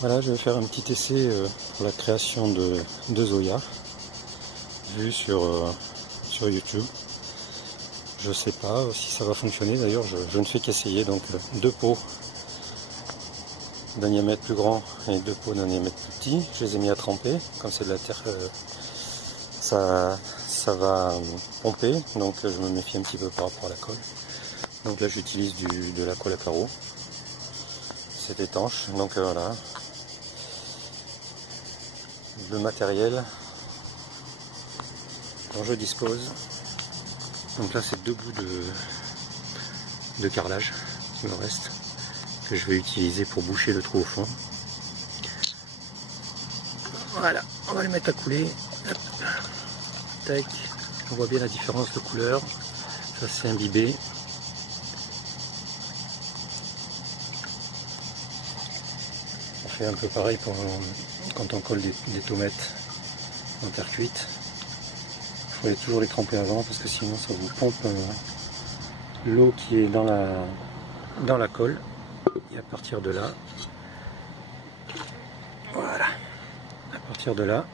Voilà, je vais faire un petit essai pour la création de Zoya, vu sur YouTube. Je sais pas si ça va fonctionner, d'ailleurs je ne fais qu'essayer. Donc deux pots d'un diamètre plus grand et deux pots d'un diamètre plus petit, je les ai mis à tremper. Comme c'est de la terre, ça va pomper, donc je me méfie un petit peu par rapport à la colle. Donc là j'utilise de la colle à carreaux, c'est étanche, donc voilà. Le matériel dont je dispose. Donc là c'est deux bouts de carrelage qui me reste, que je vais utiliser pour boucher le trou au fond. Voilà, on va le mettre à couler. Hop. Tac. On voit bien la différence de couleur. Ça c'est imbibé. On fait un peu pareil pour quand on colle des tomates en terre cuite. Il faut toujours les tremper avant parce que sinon ça vous pompe l'eau qui est dans la colle. Et à partir de là, voilà, à partir de là,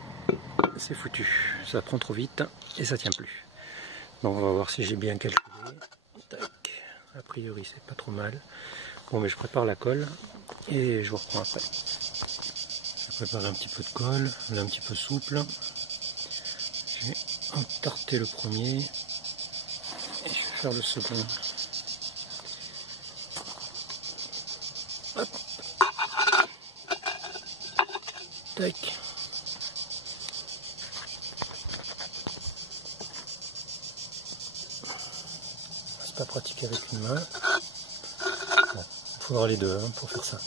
c'est foutu. Ça prend trop vite et ça tient plus. Donc on va voir si j'ai bien calculé. Tac. A priori c'est pas trop mal. Bon, mais je prépare la colle et je vous reprends après. Je prépare un petit peu de colle, là un petit peu souple. Je vais entarter le premier et je vais faire le second. Hop. Tac. C'est pas pratique avec une main. Bon, il faudra les deux pour faire ça.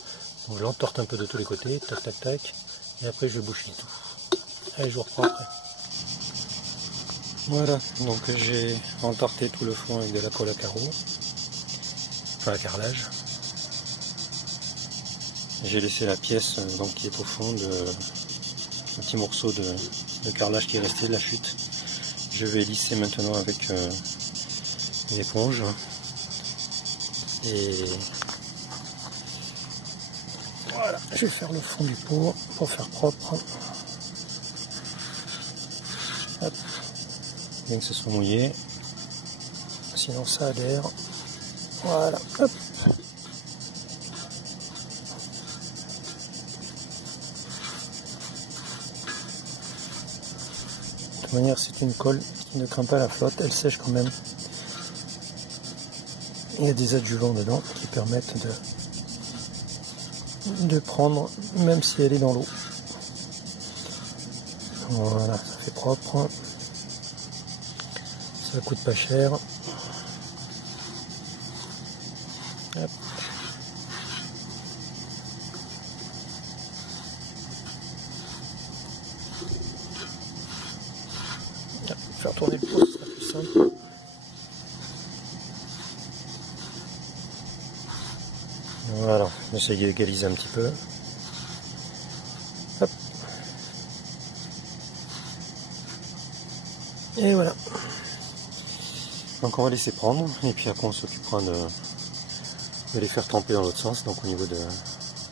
Donc je l'entorte un peu de tous les côtés, tac tac tac, et après je bouche tout. Allez, je vous reprends après. Voilà, donc j'ai entorté tout le fond avec de la colle à carreaux, enfin à carrelage. J'ai laissé la pièce donc, qui est au fond, un petit morceau de carrelage qui est resté de la chute. Je vais lisser maintenant avec une éponge. Et voilà, je vais faire le fond du pot pour faire propre. Hop. Bien que ce soit mouillé, sinon ça adhère. Voilà, hop. De toute manière, c'est une colle qui ne craint pas la flotte, elle sèche quand même. Il y a des adjuvants dedans qui permettent de prendre, même si elle est dans l'eau. Voilà, ça fait propre. Ça coûte pas cher. Hop. Faire tourner le pot, ce sera plus simple. Voilà, j'essaie d'égaliser un petit peu. Hop. Et voilà. Donc on va laisser prendre, et puis après on s'occupera de les faire tremper dans l'autre sens, donc au niveau de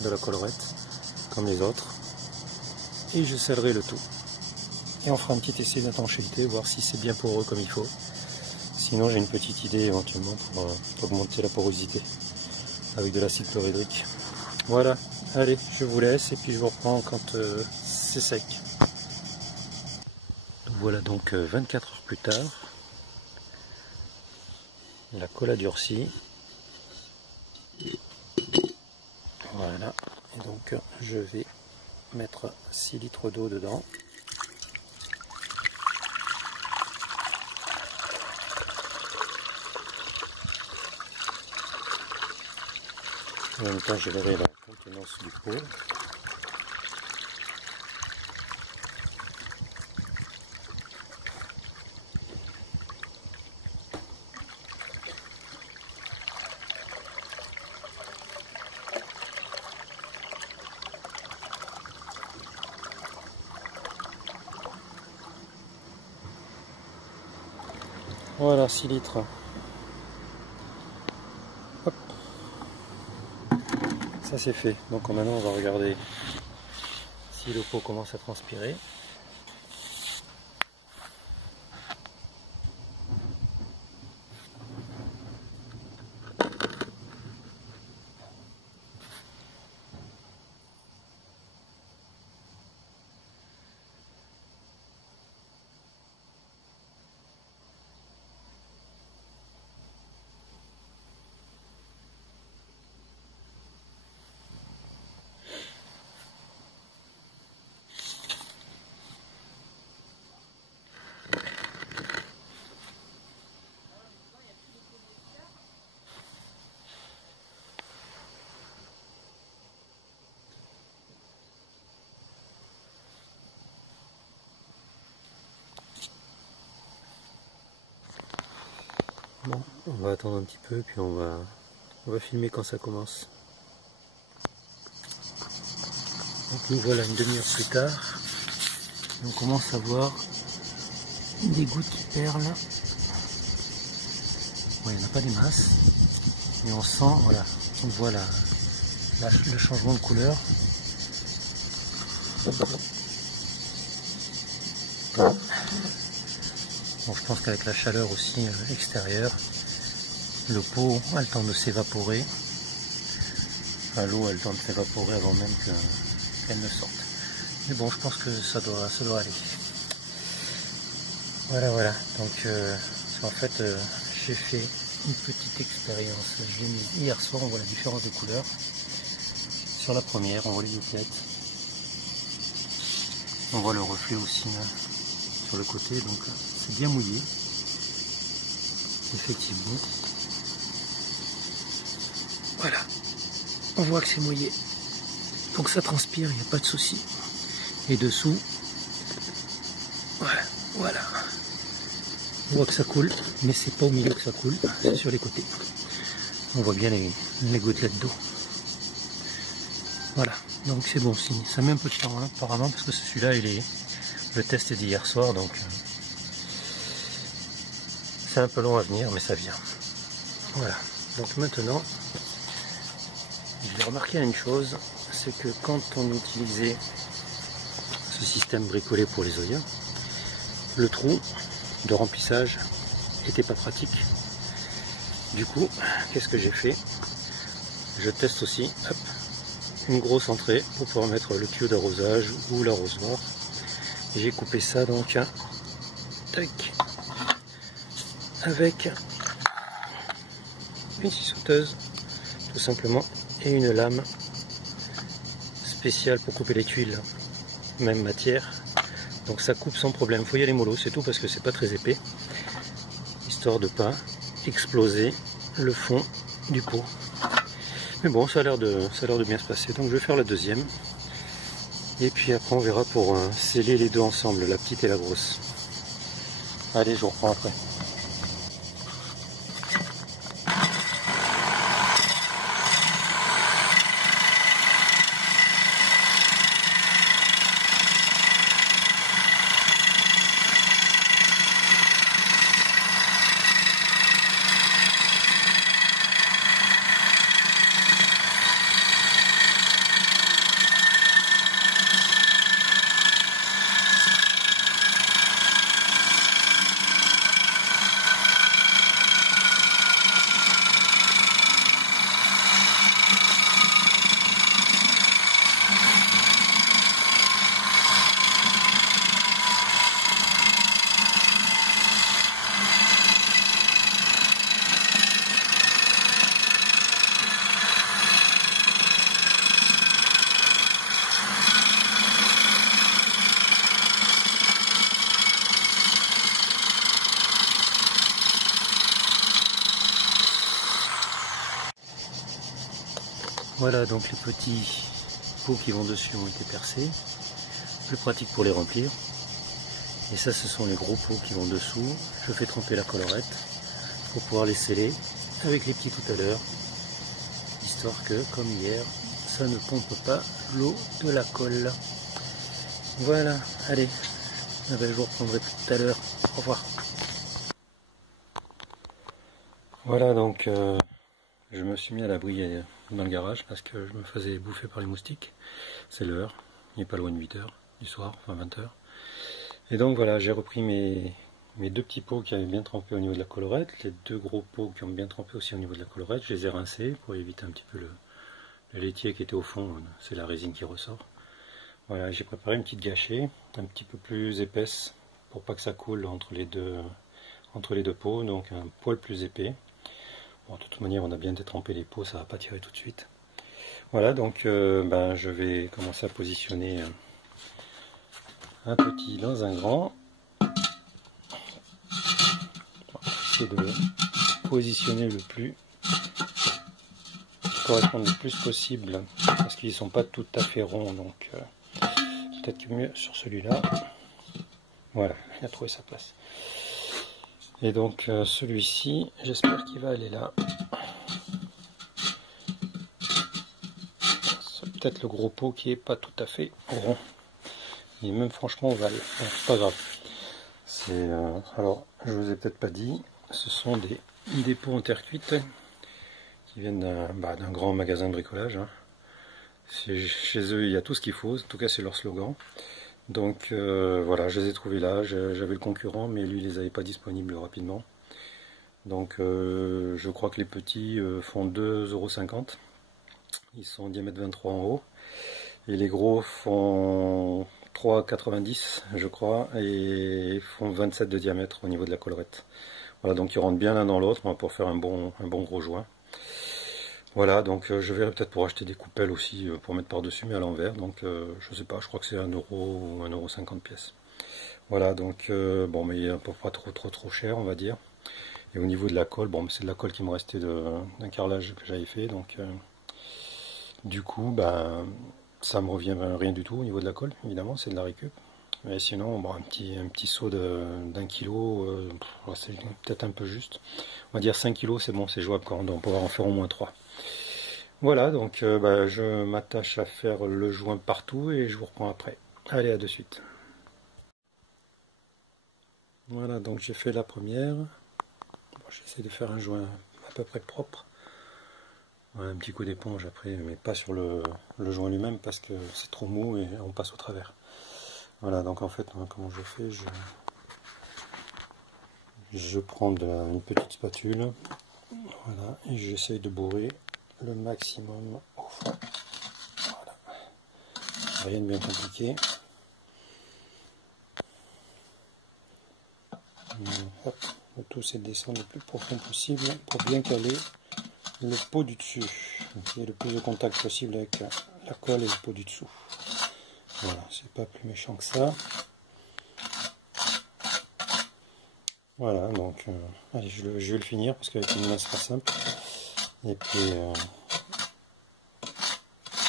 la collerette, comme les autres. Et je scellerai le tout. Et on fera un petit essai d'étanchéité, voir si c'est bien poreux comme il faut. Sinon j'ai une petite idée éventuellement pour augmenter la porosité avec de l'acide chlorhydrique. Voilà, allez, je vous laisse et puis je vous reprends quand c'est sec. Voilà donc 24 heures plus tard. La colle a durci. Voilà, et donc je vais mettre 6 litres d'eau dedans. En même temps, je verrai la contenance du pot. Voilà, 6 litres. Hop. Ça c'est fait. Donc maintenant on va regarder si le pot commence à transpirer. Bon, on va attendre un petit peu puis on va filmer quand ça commence. Donc nous voilà une demi-heure plus tard. On commence à voir des gouttes qui perlent. Bon, il n'y en a pas des masses, mais on sent, voilà, on voit le changement de couleur. Bon, je pense qu'avec la chaleur aussi extérieure, le pot a le temps de s'évaporer. Enfin, l'eau a le temps de s'évaporer avant même qu'elle ne sorte. Mais bon, je pense que ça doit aller. Voilà. Donc, en fait, j'ai fait une petite expérience. Je l'ai mise hier soir, on voit la différence de couleur. Sur la première, on voit les étiquettes. On voit le reflet aussi sur le côté, donc c'est bien mouillé. Effectivement. Voilà. On voit que c'est mouillé. Donc ça transpire, il n'y a pas de souci. Et dessous, voilà. On voit que ça coule, mais c'est pas au milieu que ça coule, c'est sur les côtés. On voit bien les gouttelettes d'eau. Voilà, donc c'est bon signe. Ça met un peu de temps apparemment parce que celui-là, le test est d'hier soir, donc c'est un peu long à venir, mais ça vient. Voilà, donc maintenant, j'ai remarqué une chose, c'est que quand on utilisait ce système bricolé pour les œillets, le trou de remplissage n'était pas pratique. Du coup, qu'est-ce que j'ai fait? Je teste aussi une grosse entrée pour pouvoir mettre le tuyau d'arrosage ou l'arrosoir. J'ai coupé ça donc tac, avec une scie sauteuse tout simplement et une lame spéciale pour couper les tuiles, même matière. Donc ça coupe sans problème. Il faut y aller mollo, c'est tout, parce que c'est pas très épais, histoire de pas exploser le fond du pot. Mais bon, ça a l'air de bien se passer. Donc je vais faire la deuxième. Et puis après on verra pour sceller les deux ensemble, la petite et la grosse. Allez, je vous reprends après. Voilà, donc les petits pots qui vont dessus ont été percés. Plus pratique pour les remplir. Et ça, ce sont les gros pots qui vont dessous. Je fais tremper la collerette pour pouvoir les sceller avec les petits tout à l'heure, histoire que, comme hier, ça ne pompe pas l'eau de la colle. Voilà, allez, je vous reprendrai tout à l'heure. Au revoir. Voilà, donc je me suis mis à l'abri dans le garage parce que je me faisais bouffer par les moustiques. C'est l'heure, il n'est pas loin de 8 h du soir, enfin 20 h. Et donc voilà, j'ai repris mes deux petits pots qui avaient bien trempé au niveau de la collerette, les deux gros pots qui ont bien trempé aussi au niveau de la collerette. Je les ai rincés pour éviter un petit peu le laitier qui était au fond, c'est la résine qui ressort. Voilà, j'ai préparé une petite gâchée, un petit peu plus épaisse, pour pas que ça coule entre les deux pots, donc un poil plus épais. Bon, de toute manière, on a bien détrempé les pots, ça va pas tirer tout de suite. Voilà, donc je vais commencer à positionner un petit dans un grand. On va essayer de le positionner le plus correspondre le plus possible, parce qu'ils sont pas tout à fait ronds, donc peut-être que mieux sur celui-là. Voilà, il a trouvé sa place. Et donc celui-ci, j'espère qu'il va aller là. C'est peut-être le gros pot qui est pas tout à fait rond. Il est même franchement ovale. Bon, c'est pas grave. C'est alors, je vous ai peut-être pas dit, ce sont des pots en terre cuite qui viennent d'un grand magasin de bricolage. Hein. Chez eux, il y a tout ce qu'il faut. En tout cas, c'est leur slogan. Donc voilà, je les ai trouvés là. J'avais le concurrent, mais lui, il les avait pas disponibles rapidement. Donc je crois que les petits font 2,50 €. Ils sont diamètre 23 en haut. Et les gros font 3,90 € je crois. Et font 27 de diamètre au niveau de la collerette. Voilà, donc ils rentrent bien l'un dans l'autre pour faire un bon gros joint. Voilà, donc je verrai peut-être pour acheter des coupelles aussi pour mettre par-dessus, mais à l'envers. Donc je sais pas, je crois que c'est 1 € ou 1,50 € pièce. Voilà, donc bon, mais il est pas trop cher, on va dire. Et au niveau de la colle, bon, c'est de la colle qui me restait d'un carrelage que j'avais fait, donc du coup, ça me revient rien du tout au niveau de la colle, évidemment, c'est de la récup. Mais sinon, bon, un petit seau d'1 kg, c'est peut-être un peu juste. On va dire 5 kg, c'est bon, c'est jouable quand on va pouvoir en faire au moins 3. Voilà, donc je m'attache à faire le joint partout et je vous reprends après. Allez, à de suite. Voilà, donc j'ai fait la première. Bon, j'essaie de faire un joint à peu près propre. Ouais, un petit coup d'éponge après, mais pas sur le joint lui-même parce que c'est trop mou et on passe au travers. Voilà, donc en fait, comment je fais, je prends une petite spatule, voilà, et j'essaye de bourrer le maximum au fond. Voilà. Rien de bien compliqué. Hop, le tout c'est de descendre le plus profond possible pour bien caler le pot du dessus. Il y a le plus de contact possible avec la colle et le pot du dessous. Voilà, c'est pas plus méchant que ça. Voilà, donc allez, je vais le finir parce qu'avec une main c'est pas simple. Et puis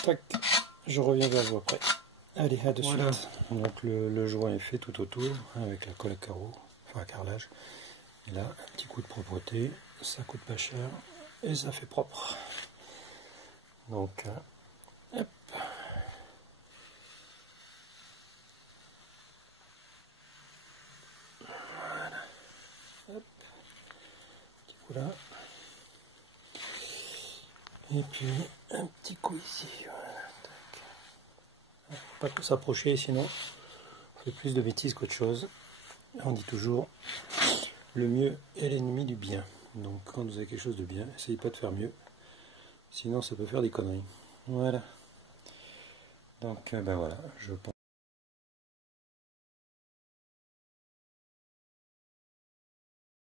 tac, je reviens vers vous après. Allez, à de suite. Donc le joint est fait tout autour avec la colle à carreaux, enfin à carrelage. Et là, un petit coup de propreté, ça coûte pas cher et ça fait propre. Donc hop. Voilà. Hop. Petit coup là. Et puis un petit coup ici. Voilà. Tac. Pas trop s'approcher, sinon on fait plus de bêtises qu'autre chose. On dit toujours le mieux est l'ennemi du bien. Donc quand vous avez quelque chose de bien, essayez pas de faire mieux. Sinon ça peut faire des conneries. Voilà. Donc voilà, je pense.